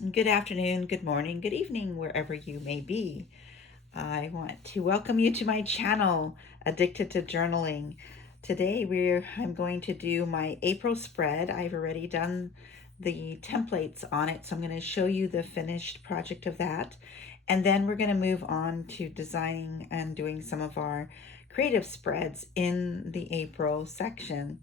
Good afternoon, good morning, good evening, wherever you may be. I want to welcome you to my channel, Addicted to Journaling. Today I'm going to do my April spread. I've already done the templates on it, so I'm going to show you the finished project of that. And then we're going to move on to designing and doing some of our creative spreads in the April section.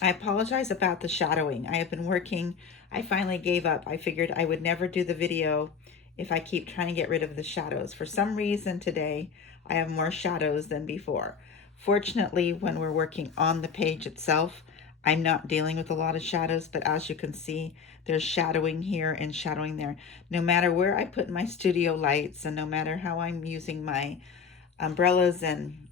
I apologize about the shadowing. I have been working. I finally gave up. I figured I would never do the video if I keep trying to get rid of the shadows. For some reason today, I have more shadows than before. Fortunately, when we're working on the page itself, I'm not dealing with a lot of shadows, but as you can see, there's shadowing here and shadowing there. No matter where I put my studio lights and no matter how I'm using my umbrellas and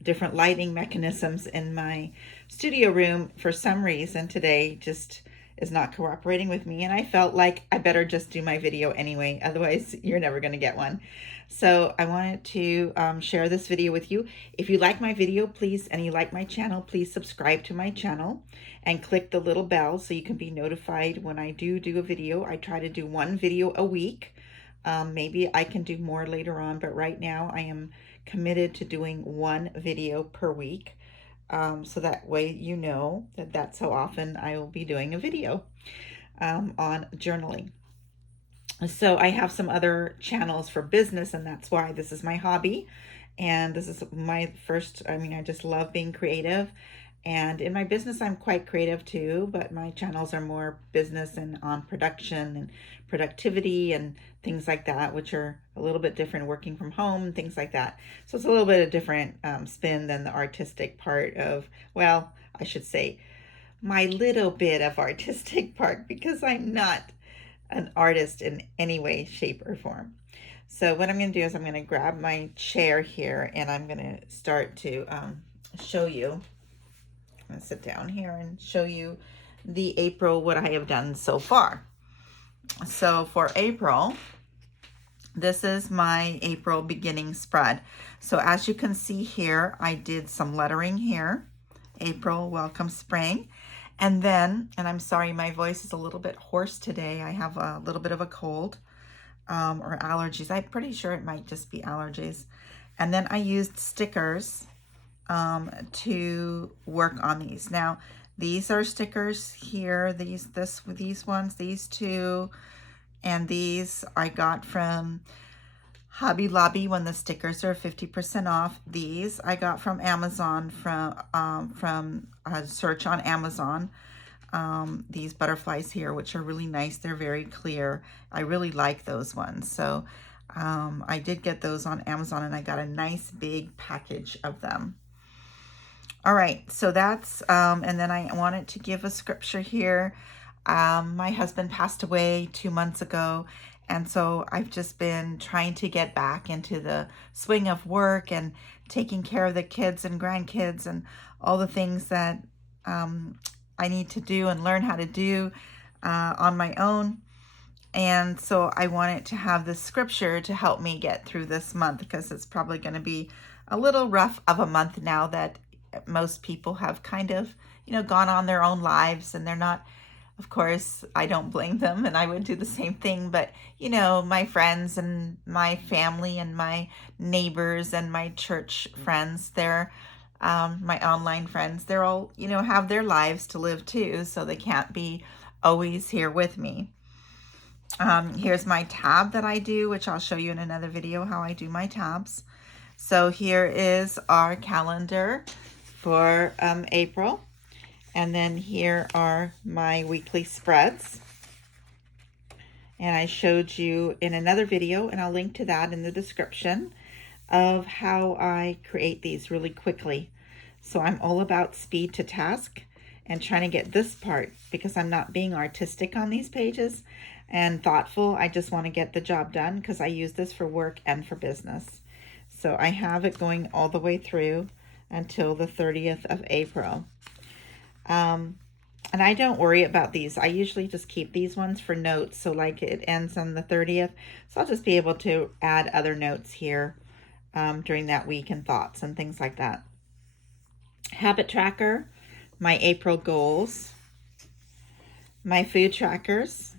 different lighting mechanisms in my studio room, for some reason today just is not cooperating with me, and I felt like I better just do my video anyway, otherwise you're never going to get one. So I wanted to share this video with you. If you like my video, please, and you like my channel, please subscribe to my channel and click the little bell so you can be notified when I do a video. I try to do one video a week. Maybe I can do more later on, but right now I am committed to doing one video per week. So that way you know that that's how often I will be doing a video on journaling. So I have some other channels for business, and that's why this is my hobby. And this is my first, I just love being creative. And in my business, I'm quite creative too, but my channels are more business and on production and productivity and things like that, which are a little bit different, working from home, things like that. So it's a little bit of different spin than the artistic part of, well, I should say my little bit of artistic part, because I'm not an artist in any way, shape, or form. So what I'm going to do is I'm going to grab my chair here and I'm going to start to show you. I'm going to sit down here and show you the April, what I have done so far. So for April, this is my April beginning spread. So as you can see here, I did some lettering here. April, welcome spring. And then, and I'm sorry, my voice is a little bit hoarse today. I have a little bit of a cold or allergies. I'm pretty sure it might just be allergies. And then I used stickers to work on these. Now, these are stickers here. These ones, these two, and these I got from Hobby Lobby when the stickers are 50% off. These I got from Amazon from a search on Amazon. These butterflies here, which are really nice. They're very clear. I really like those ones. So I did get those on Amazon and I got a nice big package of them. All right, so that's, and then I wanted to give a scripture here. My husband passed away 2 months ago, and so I've just been trying to get back into the swing of work and taking care of the kids and grandkids and all the things that I need to do and learn how to do on my own. And so I wanted to have this scripture to help me get through this month, because it's probably going to be a little rough of a month now that most people have kind of, gone on their own lives, and they're not, of course, I don't blame them, and I would do the same thing, but, my friends and my family and my neighbors and my church friends, they're, my online friends, they're all, have their lives to live too, so they can't be always here with me. Here's my tab that I do, which I'll show you in another video how I do my tabs. So here is our calendar for April. And then here are my weekly spreads. And I showed you in another video, and I'll link to that in the description, of how I create these really quickly. So I'm all about speed to task and trying to get this part, because I'm not being artistic on these pages and thoughtful. I just want to get the job done because I use this for work and for business. So I have it going all the way through until the 30th of April. And I don't worry about these. I usually just keep these ones for notes. So like it ends on the 30th. So I'll just be able to add other notes here during that week and thoughts and things like that. Habit tracker, my April goals, my food trackers,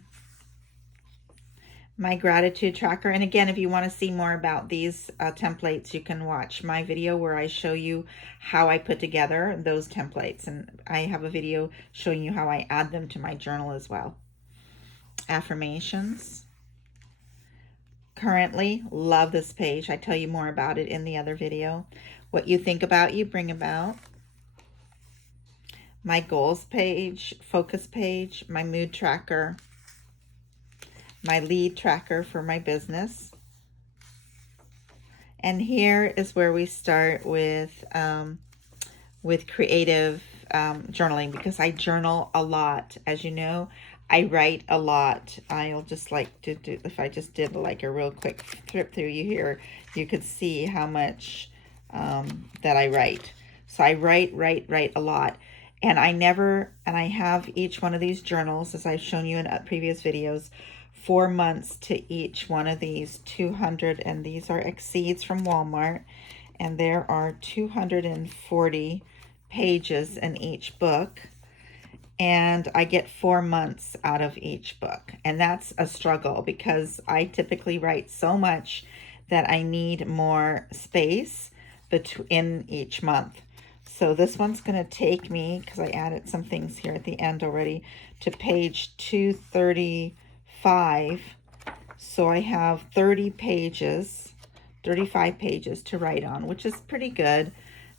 my gratitude tracker. And again, if you want to see more about these templates, you can watch my video where I show you how I put together those templates. And I have a video showing you how I add them to my journal as well. Affirmations. Currently, love this page. I tell you more about it in the other video. What you think about, you bring about. My goals page, focus page, my mood tracker, my lead tracker for my business. And here is where we start with creative journaling, because I journal a lot. As you know, I write a lot. I'll just like to do, if I just did like a real quick flip through you here, you could see how much that I write. So I write a lot. And I have each one of these journals, as I've shown you in previous videos, 4 months to each one of these 200, and these are Exceeds from Walmart, and there are 240 pages in each book, and I get 4 months out of each book. And that's a struggle because I typically write so much that I need more space in each month. So this one's going to take me, because I added some things here at the end already, to page 235. So I have 35 pages to write on, which is pretty good.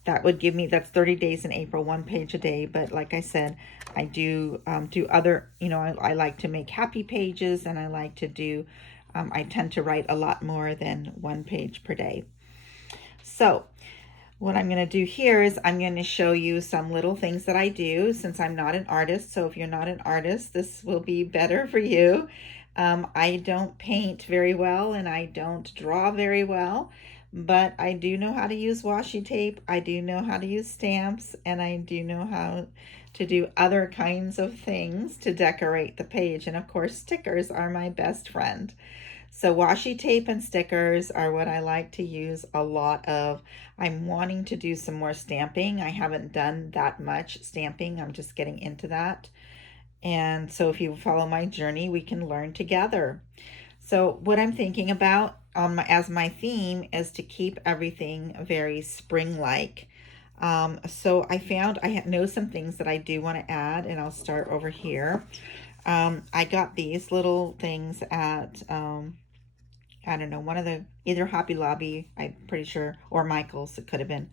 That would give me, that's 30 days in April, 1 page a day. But like I said, I do other, I like to make happy pages, and I like to do, I tend to write a lot more than 1 page per day. So what I'm going to do here is I'm going to show you some little things that I do, since I'm not an artist. So if you're not an artist, this will be better for you. I don't paint very well, and I don't draw very well, but I do know how to use washi tape. I do know how to use stamps, and I do know how to do other kinds of things to decorate the page. And of course, stickers are my best friend. So washi tape and stickers are what I like to use a lot of. I'm wanting to do some more stamping. I haven't done that much stamping. I'm just getting into that. And so if you follow my journey, we can learn together. So what I'm thinking about as my theme is to keep everything very spring-like. So I found I know some things that I do want to add, and I'll start over here. I got these little things at I don't know, one of the, either Hobby Lobby, I'm pretty sure, or Michael's, it could have been.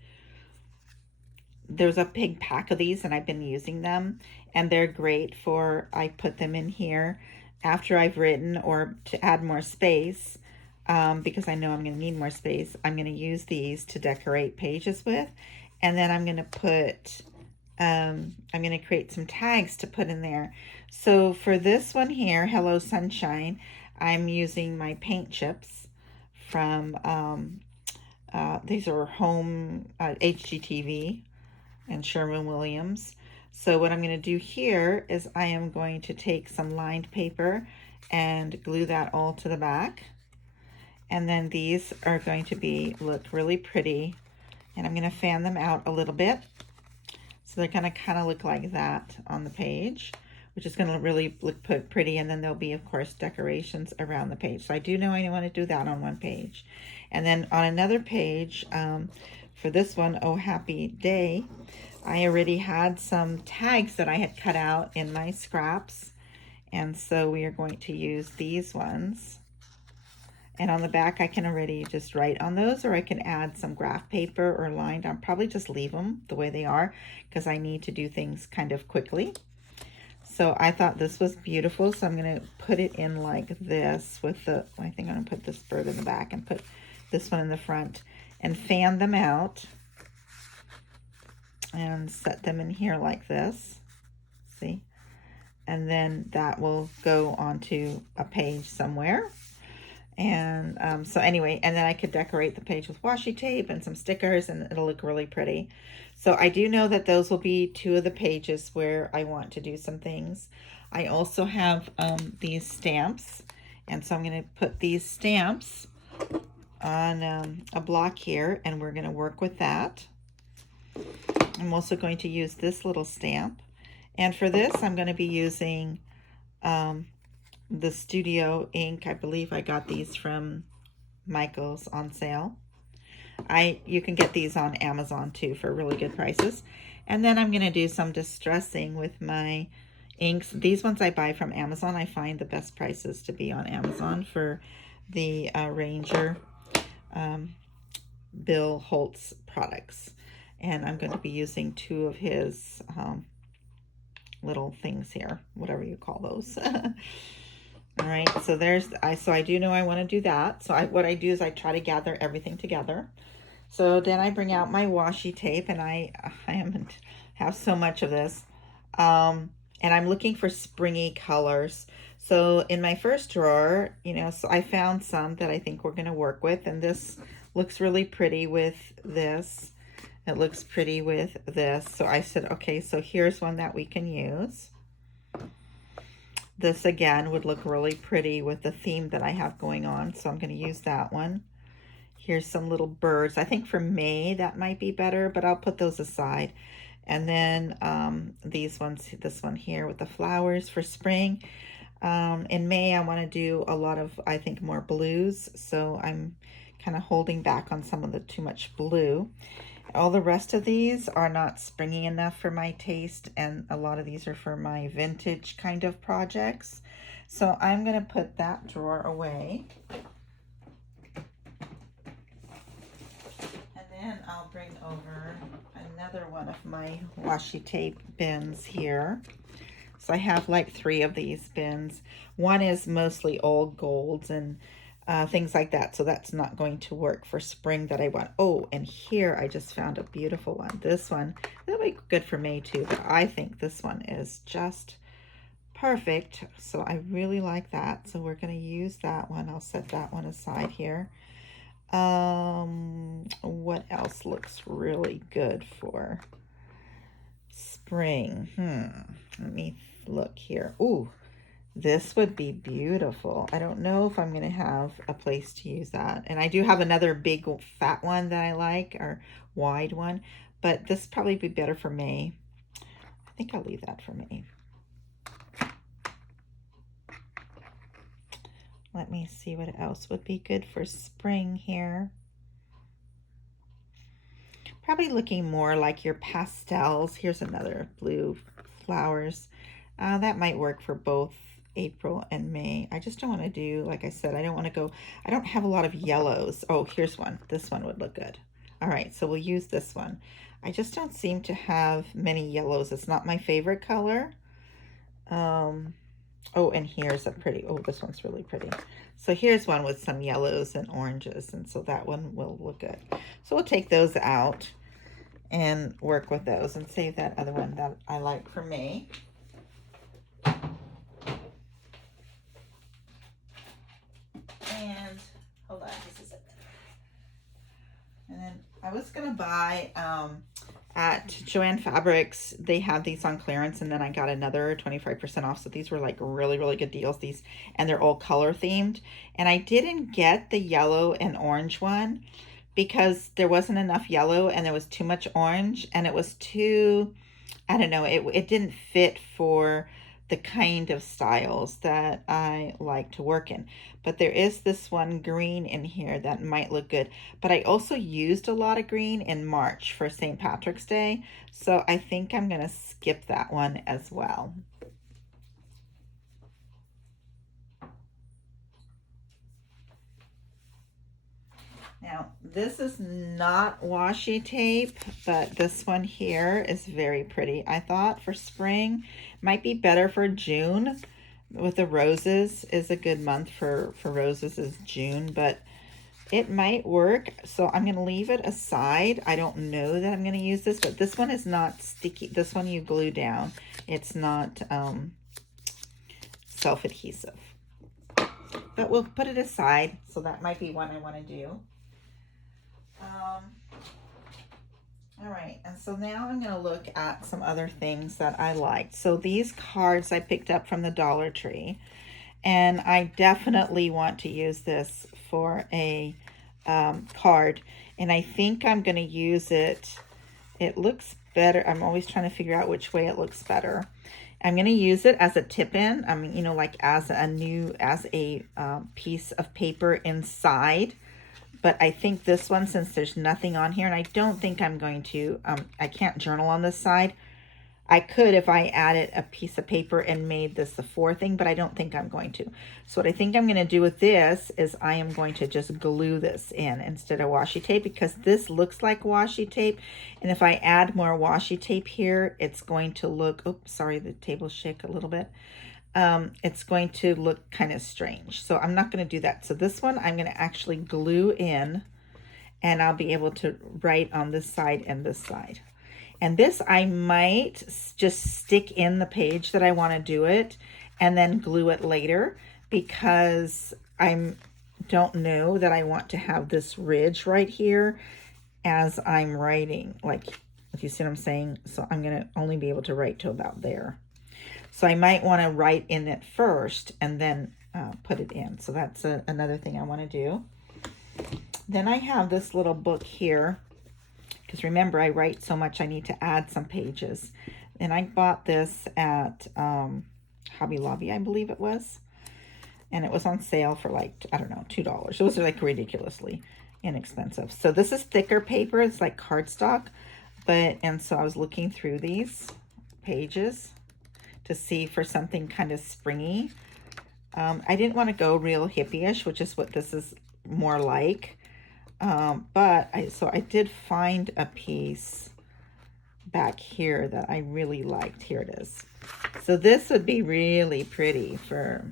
There's a big pack of these, and I've been using them, and they're great for, I put them in here after I've written, or to add more space, because I know I'm going to need more space. I'm going to use these to decorate pages with, and then I'm going to put, I'm going to create some tags to put in there. So for this one here, Hello Sunshine, I'm using my paint chips from, these are home HGTV and Sherwin-Williams. So what I'm going to do here is I am going to take some lined paper and glue that all to the back. And then these are going to look really pretty. And I'm going to fan them out a little bit. So they're going to kind of look like that on the page, which is going to really look pretty. And then there'll be, of course, decorations around the page. So I want to do that on one page. And then on another page, for this one, Oh Happy Day, I already had some tags that I had cut out in my scraps. And so we are going to use these ones. And on the back, I can already just write on those, or I can add some graph paper or lined. I'll probably just leave them the way they are because I need to do things kind of quickly. So I thought this was beautiful. So I'm going to put it in like this with the, I think I'm going to put this bird in the back and put this one in the front and fan them out and set them in here like this. See? And then that will go onto a page somewhere. And so anyway, and then I could decorate the page with washi tape and some stickers, and it'll look really pretty. So I do know that those will be two of the pages where I want to do some things. I also have these stamps, and so I'm going to put these stamps on a block here, and we're going to work with that. I'm also going to use this little stamp, and for this I'm going to be using the Studio ink. I believe I got these from Michael's on sale. You can get these on Amazon too for really good prices. And then I'm going to do some distressing with my inks. These ones I buy from Amazon. I find the best prices to be on Amazon for the Ranger Bill Holtz products. And I'm going to be using 2 of his little things here, whatever you call those. All right, so I do know I want to do that. So what I do is I try to gather everything together. So then I bring out my washi tape, and I have so much of this. And I'm looking for springy colors. So in my first drawer, so I found some that I think we're going to work with, and this looks really pretty with this. It looks pretty with this. So I said, okay, so here's one that we can use. This again would look really pretty with the theme that I have going on. So I'm going to use that one. Here's some little birds. I think for May that might be better, but I'll put those aside. And then these ones, this one here with the flowers for spring. In May I want to do a lot of, I think, more blues. So I'm kind of holding back on some of the too much blue. All the rest of these are not springy enough for my taste, and a lot of these are for my vintage kind of projects. So I'm going to put that drawer away. And then I'll bring over another one of my washi tape bins here. So I have like 3 of these bins. One is mostly old golds and things like that. So that's not going to work for spring that I want. Oh, and here I just found a beautiful one. This one, that'll be good for May too, but I think this one is just perfect. So I really like that. So we're going to use that one. I'll set that one aside here. What else looks really good for spring? Let me look here. Ooh, this would be beautiful. I don't know if I'm going to have a place to use that. And I do have another big fat one that I like, or wide one, but this probably be better for May. I think I'll leave that for May. Let me see what else would be good for spring here. Probably looking more like your pastels. Here's another blue flowers. That might work for both April and May. I just don't want to do, like I said, I don't have a lot of yellows. Oh, here's one. This one would look good. All right, so we'll use this one. I just don't seem to have many yellows. It's not my favorite color. Oh, and here's a pretty, oh, this one's really pretty. So here's one with some yellows and oranges, and so that one will look good. So we'll take those out and work with those and save that other one that I like for May. And hold on just a second. And then I was gonna buy at Joann Fabrics, they have these on clearance, and then I got another 25% off. So these were like really, really good deals. These, and they're all color themed. And I didn't get the yellow and orange one because there wasn't enough yellow and there was too much orange, and it was too, I don't know, it didn't fit for the kind of styles that I like to work in. But there is this one green in here that might look good. But I also used a lot of green in March for St. Patrick's Day, so I think I'm gonna skip that one as well. Now, this is not washi tape, but this one here is very pretty. I thought for spring, might be better for June. With the roses is a good month for roses is June, but it might work. So I'm going to leave it aside. I don't know that I'm going to use this, but this one is not sticky. This one you glue down. It's not self-adhesive. But we'll put it aside. So that might be one I want to do. All right, and so now I'm going to look at some other things that I liked. So these cards I picked up from the Dollar Tree, and I definitely want to use this for a card, and I think I'm going to use it. It looks better. I'm always trying to figure out which way it looks better. I'm going to use it as a tip-in. I mean, you know, like as a piece of paper inside. But I think this one, since there's nothing on here, and I don't think I'm going to, I can't journal on this side. I could if I added a piece of paper and made this the 4 thing, but I don't think I'm going to. So what I think I'm going to do with this is I am going to just glue this in instead of washi tape, because this looks like washi tape. And if I add more washi tape here, it's going to look, oops, sorry, the table shook a little bit. It's going to look kind of strange. So I'm not going to do that. So this one I'm going to actually glue in, and I'll be able to write on this side and this side. And this I might just stick in the page that I want to do it and then glue it later, because I don't know that I want to have this ridge right here as I'm writing. Like, if you see what I'm saying? So I'm going to only be able to write to about there. So I might want to write in it first and then put it in. So that's another thing I want to do. Then I have this little book here, because remember, I write so much I need to add some pages. And I bought this at Hobby Lobby, I believe it was. And it was on sale for like, I don't know, $2. It was like ridiculously inexpensive. So this is thicker paper. It's like cardstock. And so I was looking through these pages to see for something kind of springy. I didn't want to go real hippie-ish, which is what this is more like. So I did find a piece back here that I really liked. Here it is. So this would be really pretty for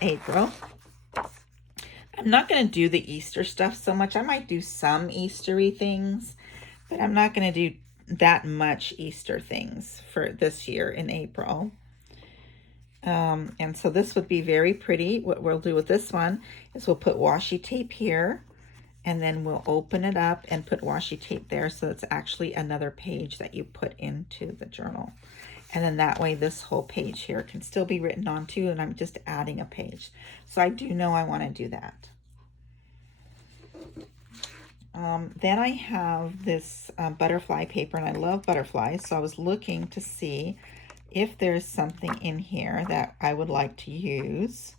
April. I'm not going to do the Easter stuff so much. I might do some Eastery things, but I'm not going to do that much Easter things for this year in April. And so this would be very pretty. What we'll do with this one is we'll put washi tape here, and then we'll open it up and put washi tape there, so it's actually another page that you put into the journal. And then that way this whole page here can still be written on too, and I'm just adding a page. So I do know I want to do that. Then I have this butterfly paper, and I love butterflies, so I was looking to see if there's something in here that I would like to use.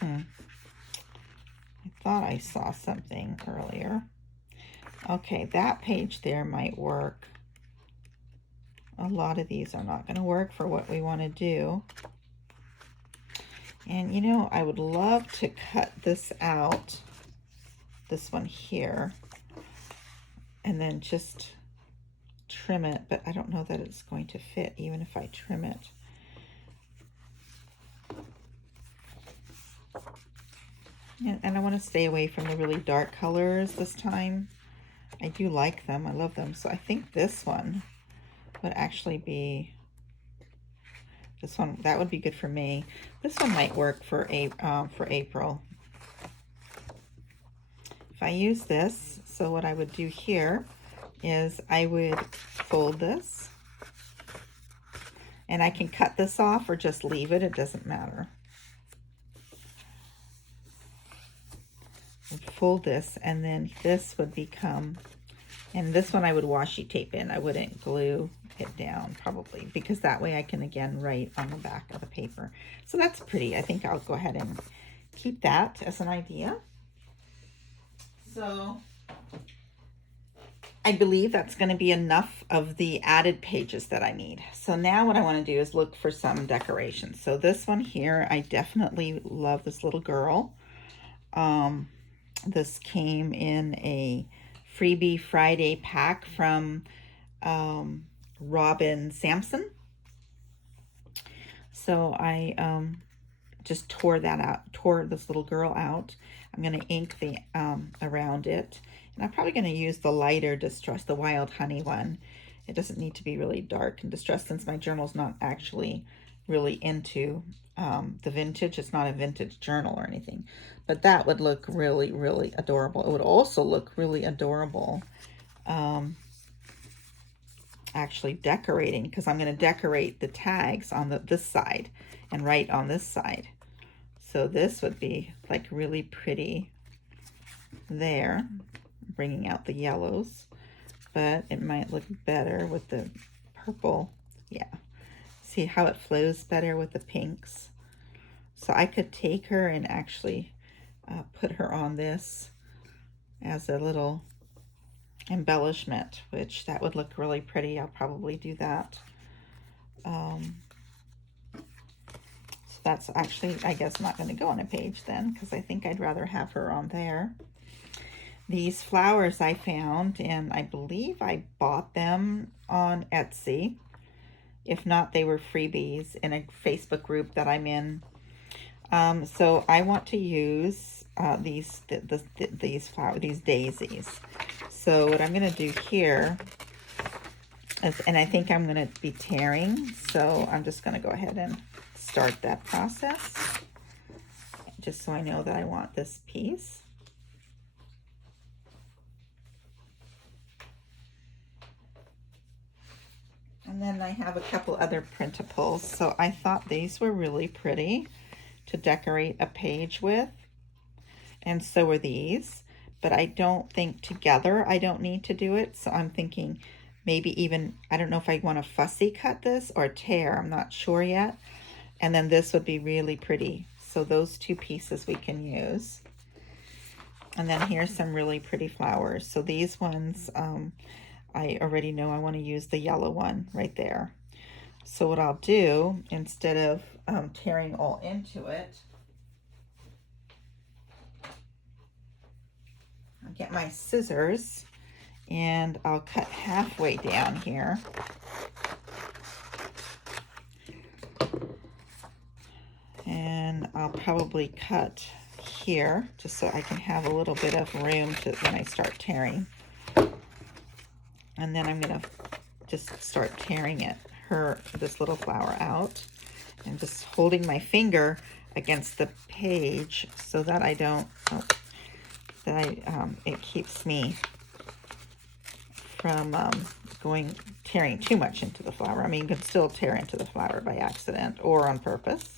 I thought I saw something earlier. Okay, that page there might work. A lot of these are not going to work for what we want to do. And you know, I would love to cut this out, this one here, and then just trim it, but I don't know that it's going to fit even if I trim it. And I want to stay away from the really dark colors this time. I do like them. I love them. So I think this one would actually be, this one, that would be good for me. This one might work for April. If I use this, so what I would do here is I would fold this, and I can cut this off or just leave it. It doesn't matter. I'd fold this, and then this would become, and this one I would washi tape in. I wouldn't glue it down probably, because that way I can again write on the back of the paper. So that's pretty. I think I'll go ahead and keep that as an idea. So I believe that's going to be enough of the added pages that I need. So now what I want to do is look for some decorations. So this one here, I definitely love this little girl. This came in a freebie Friday pack from Robin Sampson. So I just tore this little girl out. I'm going to ink the around it. And I'm probably going to use the lighter Distress, the Wild Honey one. It doesn't need to be really dark and distressed, since my journal's not actually really into the vintage. It's not a vintage journal or anything. But that would look really, really adorable. It would also look really adorable actually decorating, because I'm going to decorate the tags on this side and write on this side. So this would be like really pretty there, bringing out the yellows, but it might look better with the purple. Yeah. See how it flows better with the pinks? So I could take her and actually put her on this as a little embellishment, which that would look really pretty. I'll probably do that. So that's actually, I guess, not going to go on a page then, because I think I'd rather have her on there. These flowers I found, and I believe I bought them on Etsy. If not, they were freebies in a Facebook group that I'm in. So I want to use these daisies. So what I'm going to do here is, and I think I'm going to be tearing, so I'm just going to go ahead and start that process, just so I know that I want this piece. And then I have a couple other printables. So I thought these were really pretty to decorate a page with. And so are these. But I don't think together I don't need to do it. So I'm thinking maybe even, I don't know if I want to fussy cut this or tear. I'm not sure yet. And then this would be really pretty. So those two pieces we can use. And then here's some really pretty flowers. So these ones, I already know I want to use the yellow one right there. So what I'll do, instead of tearing all into it, I'll get my scissors and I'll cut halfway down here. And I'll probably cut here just so I can have a little bit of room to when I start tearing. And then I'm going to just start tearing this little flower out, and just holding my finger against the page so that I don't, it keeps me from tearing too much into the flower. I mean, you can still tear into the flower by accident or on purpose.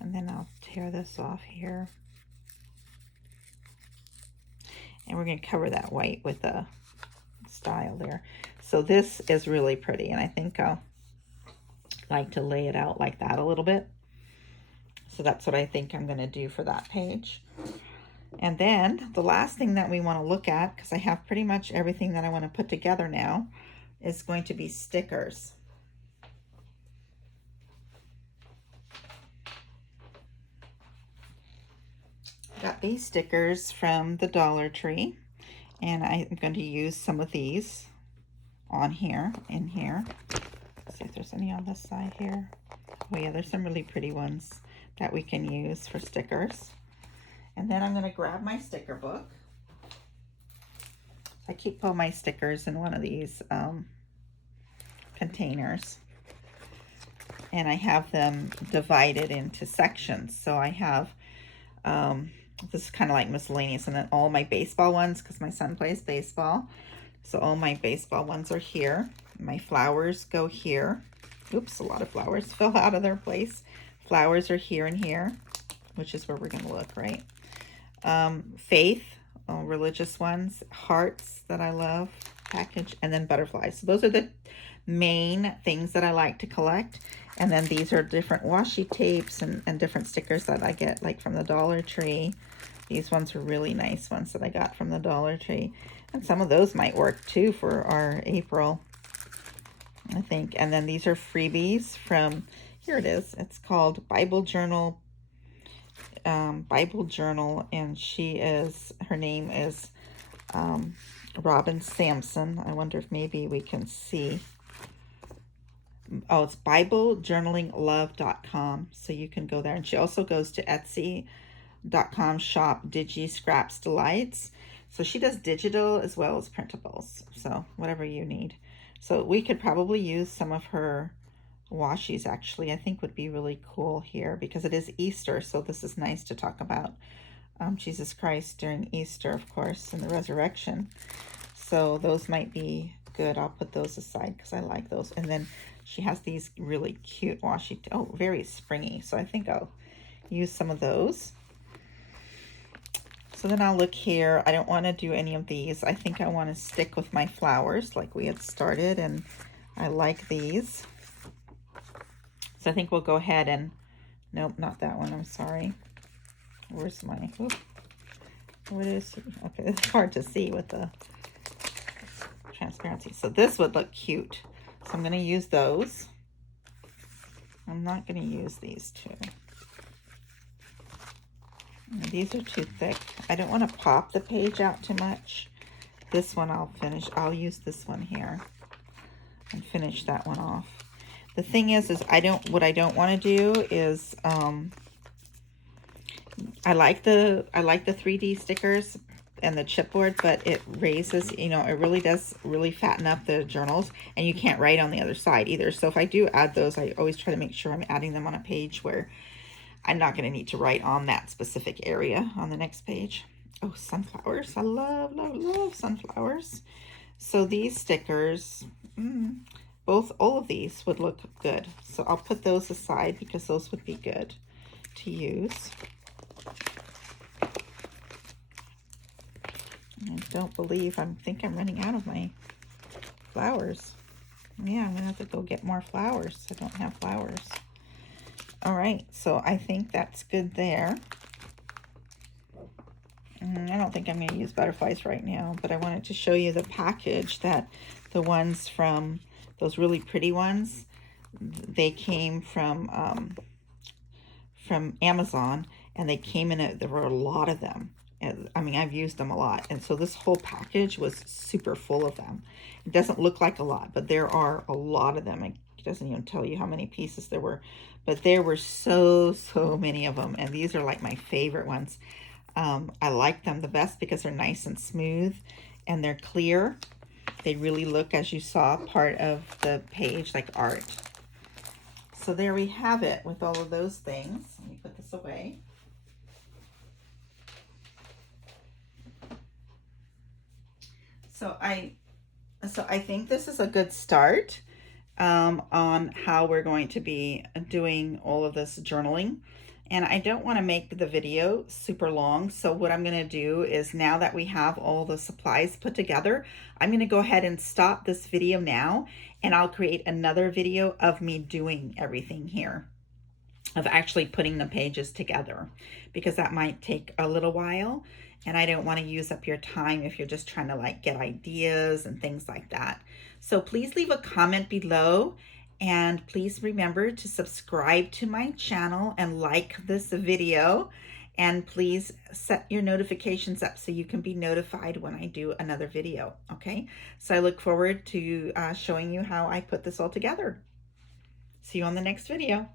And then I'll tear this off here. And we're going to cover that white with a style there. So this is really pretty, and I think I'll like to lay it out like that a little bit. So that's what I think I'm going to do for that page. And then the last thing that we want to look at, because I have pretty much everything that I want to put together now, is going to be stickers. Got these stickers from the Dollar Tree, and I'm going to use some of these on here, in here. Let's see if there's any on this side here. Oh yeah, there's some really pretty ones that we can use for stickers. And then I'm going to grab my sticker book. I keep all my stickers in one of these containers, and I have them divided into sections. So I have this is kind of like miscellaneous, and then all my baseball ones, because my son plays baseball. So all my baseball ones are here. My flowers go here. Oops, a lot of flowers fell out of their place. Flowers are here and here, which is where we're going to look, right? Faith, religious ones, hearts that I love, package, and then butterflies. So those are the main things that I like to collect. And then these are different washi tapes and different stickers that I get like from the Dollar Tree. These ones are really nice ones that I got from the Dollar Tree. And some of those might work too for our April, I think. And then these are freebies from, here it is. It's called Bible Journal, and her name is Robin Sampson. I wonder if maybe we can see. Oh, it's BibleJournalinglove.com. So you can go there. And she also goes to Etsy.com shop Digi Scraps Delights. So she does digital as well as printables. So whatever you need. So we could probably use some of her washies, actually. I think would be really cool here because it is Easter. So this is nice to talk about Jesus Christ during Easter, of course, and the resurrection. So those might be good. I'll put those aside because I like those. And then She has these really cute washi, oh, very springy. So I think I'll use some of those. So then I'll look here. I don't want to do any of these. I think I want to stick with my flowers like we had started, and I like these. So I think we'll go ahead and, nope, not that one, I'm sorry. Where's my, oops. What is, okay, it's hard to see with the transparency. So this would look cute. So I'm going to use those. I'm not going to use these two. These are too thick. I don't want to pop the page out too much. This one I'll finish. I'll use this one here and finish that one off. The thing is what I don't want to do is, I like the 3D stickers and the chipboard, but it raises, you know, it really does really fatten up the journals, and you can't write on the other side either. So if I do add those, I always try to make sure I'm adding them on a page where I'm not going to need to write on that specific area on the next page. Oh, sunflowers. I love, love, love sunflowers. So these stickers, all of these would look good. So I'll put those aside because those would be good to use. I don't believe, I think I'm running out of my flowers. Yeah, I'm gonna have to go get more flowers. I don't have flowers. All right, so I think that's good there. I don't think I'm gonna use butterflies right now, but I wanted to show you the package that the ones from, those really pretty ones, they came from Amazon, and they came in there were a lot of them. And I mean, I've used them a lot, and so this whole package was super full of them. It doesn't look like a lot, but there are a lot of them. It doesn't even tell you how many pieces there were, but there were so many of them, and these are like my favorite ones. I like them the best because they're nice and smooth, and they're clear. They really look, as you saw, part of the page like art. So there we have it with all of those things. Let me put this away. So I think this is a good start on how we're going to be doing all of this journaling. And I don't want to make the video super long. So what I'm going to do is, now that we have all the supplies put together, I'm going to go ahead and stop this video now, and I'll create another video of me doing everything here, of actually putting the pages together, because that might take a little while, and I don't want to use up your time if you're just trying to like get ideas and things like that. So please leave a comment below, and please remember to subscribe to my channel and like this video, and please set your notifications up so you can be notified when I do another video. Okay, so I look forward to showing you how I put this all together. See you on the next video.